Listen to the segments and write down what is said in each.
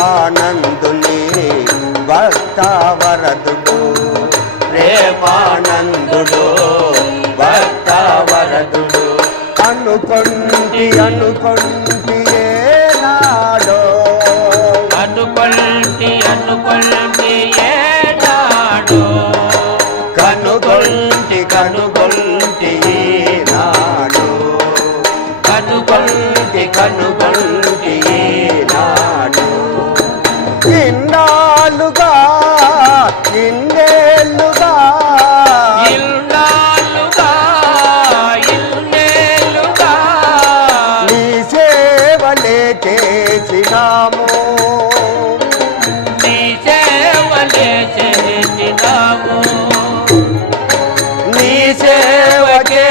ప్రేమానందుని భక్తవరదుడు ప్రేమానందుడు భక్తవరదుడు అనుకొంటి ఏనాడో అనుకొంటి ఏనాడో కనుగొంటి ఏనాడు కనుగొంటి ఏనాడు ఇన్నాళ్ళుగా ఇన్నేళ్ళుగా నీ సేవలే చేసినాము నీ సేవకే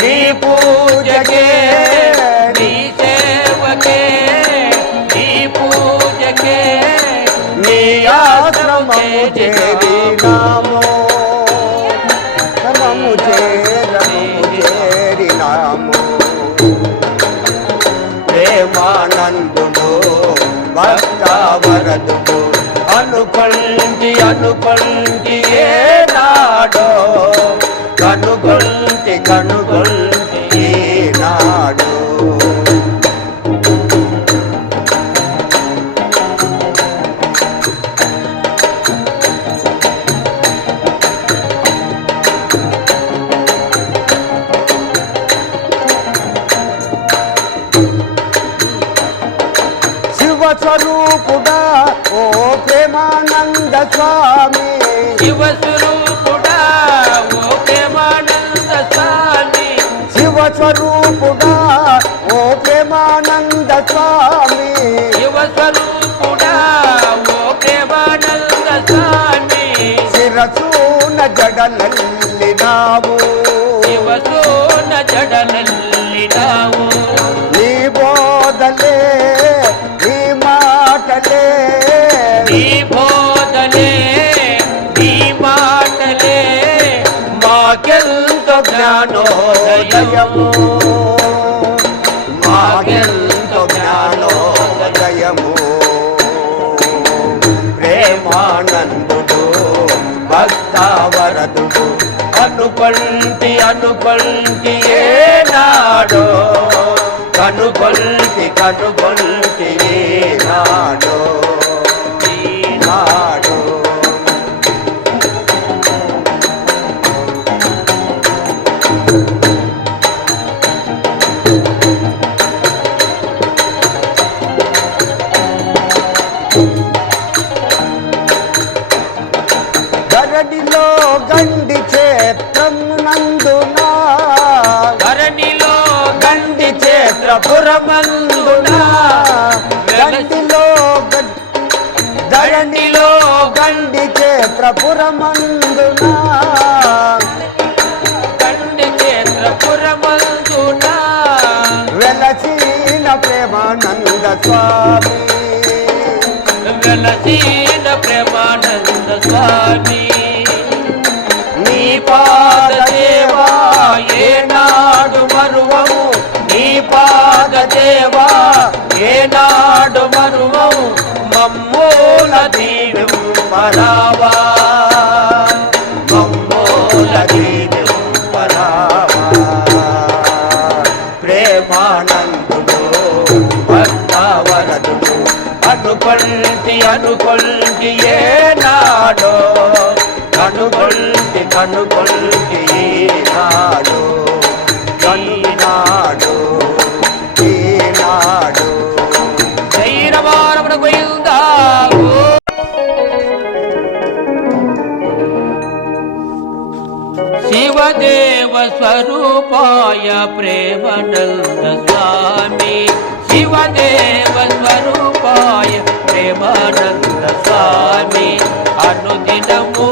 నీ పూజకే నీ సేవకే నీ పూజకే నీ ఆశ్రమము చేరినాము చేరినాము ప్రేమానందుడు భక్తవరదుడు అనుకొంటి ఏనాడో కనుగొంటి ఏనాడు శివస్వరూపుడా ఓ ప్రేమానంద స్వామి శివస్వరూపుడా ఓ ప్రేమానంద స్వామి శివస్వరూపుడా ఓ ప్రేమానంద స్వామి శివస్వరూపుడా ఓ ప్రేమానంద స్వామి శిరసూన జడలల్లినావు శివసూన జడలల్లినావు నీ బోధలే నీ మాటలే నీ బోధలే నీ మాటలే మాకెంతో జ్ఞానోదయము మాకెంతో జ్ఞానోదయము ప్రేమానందుడు భక్తవరదుడు అనుకొంటి ఏనాడో కనుగొంటి ఏనాడో ఈనాడు ధరణిలో గండి క్షేత్రమునందునా ధరణిలో గండి క్షేత్రపురమందునా ధరణిలో గండి క్షేత్రపురమందునా గండి క్షేత్రపురమందునా వెలసిన ప్రేమానంద స్వామి వెలసిన ప్రేమానంద స్వామి నీ పాద సేవా ఏనాడు మరువము నీ పాద సేవా ఏనాడు మరువము మమ్మూల దీవింపరావా మమ్మూల దీవింపరావా ప్రేమానందుడు భక్తవరదుడు అనుకొంటి ఏనాడో కనుగొంటి ఈనాడు ఈనాడు ఈనాడు శైరవారమున గోవిందావు శివదేవ స్వరూపాయ ప్రేమానంద స్వామి శివదేవ స్వరూపాయ ప్రేమానంద స్వామి అనుదినము